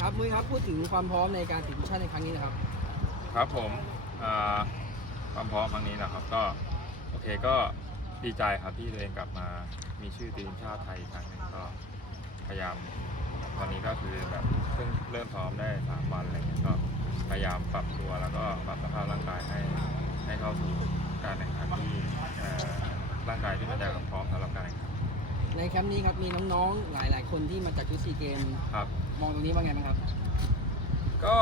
ครับมุ้ยครับพูดถึงความพร้อมในการติดทีมชาติในครั้งนี้นะครับ ครับผมอ่าความพร้อมครั้งนี้นะครับ ก็โอเคก็ดีใจครับที่ตัวเองกลับมามีชื่อทีมชาติไทยอีกครั้งหนึงก็พยายามตอนนี้ก็คือแบบเพิ่งเริ่มซ้อมได้สามวันอะไรเงี้ยก็พยายามปรับตัวแล้วก็ปรับสภาพร่างกายให้ให้เข้าสู่การแข่งขันที่เอ่อร่างกายที่มันจะพร้อมสำหรับการแข่งขัน ในแคมป์นี้ครับมีน้องๆหลาย ๆ คนที่มาจากชุดซีเกมครับ มองตรงนี้ว่าไงบ้างครับ ก็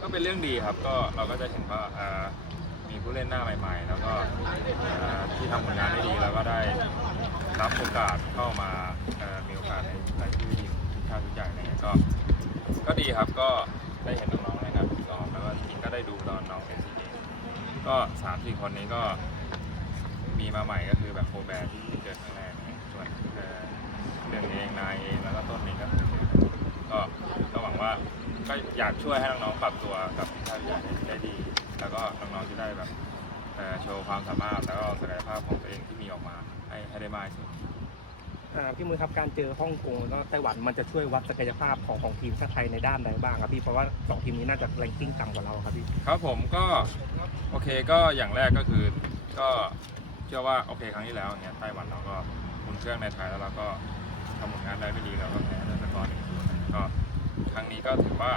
ก็เป็นเรื่องดีครับ ก็เราก็จะเห็นว่าอ่ามีผู้เล่นหน้าใหม่ ๆ แล้วก็อ่าที่ทำผลงานได้ดีแล้วก็ได้รับโอกาสเข้ามาเอ่อมีโอกาสในรายชื่อทีมทีมชาติชุดใหญ่อะไรเงี้ยก็ ก็ดีครับก็ได้เห็นน้องๆในการฝึกซ้อมแล้วก็จริงๆก็ได้ดูตอนน้องเป็นซีเกมก็สามสี่คนนี้ก็มีมาใหม่ก็คือแบบโฟร์แบร์ที่เกิดครั้งแรกเนี่ยส่ วนเอ่อเรื่องเองนายเองแล้วก็ต้นเองก็คือก็ก็หวังว่าก็อยากช่วยให้น้องๆปรับตัวกับทีมชาติใหญ่ได้ได้ดี แล้วก็น้องๆที่ได้แบบเอ่อโชว์ความสามารถแล้วก็ศักยภาพของตัวเองที่มีออกมาให้ให้ได้มากที่สุดอ่าพี่มือครับการเจอฮ่องกงแล้วก็ไต้หวันมันจะช่วยวัดศักยภาพของของทีมชาติไทยในด้านใดบ้างครับพี่เพราะว่าสองทีมนี้น่าจะแรงกิ้งต่ำกว่าเราครับพี่ครับผมก็โอเคก็อย่างแรกก็คือก็เชื่อว่าโอเคครั้งที่แล้วอย่างเงี้ยไต้หวันเราก็อุ่ นเครื่องในไทยแล้วเราก็ทำผลงานได้ไม่ดีแล้วก็แพ้ด้วยสกอร์หนึ่งศูนย์ก็ครั้งนี้ก็ถือว่า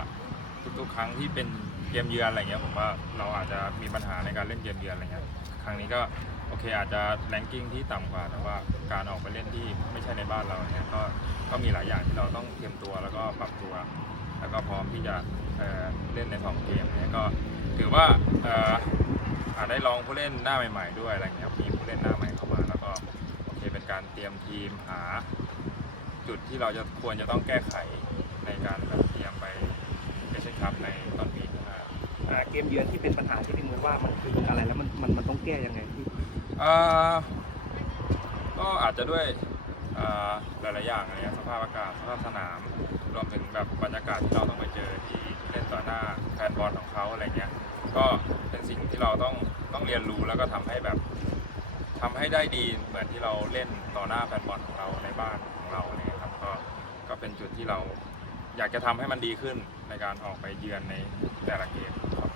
ทุกๆ ครั้งที่เป็นเกมเยือนอะไรเงี้ยผมว่าเราอาจจะมีปัญหาในการเล่นเกมเยือนอะไรเงี้ยครั้งนี้ก็โอเคอาจจะแรงกิ้งที่ต่ำกว่าแต่ว่าการออกไปเล่นที่ไม่ใช่ในบ้านเราเนี่ยก็ก็มีหลายอย่างที่เราต้องเตรียมตัวแล้วก็ปรับตัว แล้วก็พร้อมที่จะเเล่นในสองเกมเนี่ยก็ถือว่าอาจได้ลองผู้เล่นหน้าใหม่ ๆ ด้วยอะไรเงี้ยมีผู้เล่นหน้าใหม่เข้ามาแล้วก็ เป็นการเตรียมทีมหา จุดที่เราจะควรจะต้องแก้ไขในการเตรียมไปเอเชียนคัพในตอนปีข้างหน้าอ่าเกมเยือนที่เป็นปัญหาที่พี่มือว่ามันคืออะไรแล้วมันมันมันต้องแก้ยังไงพี่อ่าก็อาจจะด้วยอ่าหลายๆอย่างอะไรเงี้ยสภาพอากาศสภาพสนาม รวมถึงแบบบรรยากาศที่เราต้องไปเจอที่เล่นต่อหน้าแฟนบอลของเขาอะไรเงี้ยก็เป็นสิ่งที่เราต้องต้องเรียนรู้แล้วก็ทำให้แบบ ทำให้ได้ดีเหมือนที่เราเล่นต่อหน้าแฟนบอลของเราในบ้านของเราเนี่ยครับก็ก็เป็นจุดที่เราอยากจะทำให้มันดีขึ้นในการออกไปเยือนในแต่ละเกมครับ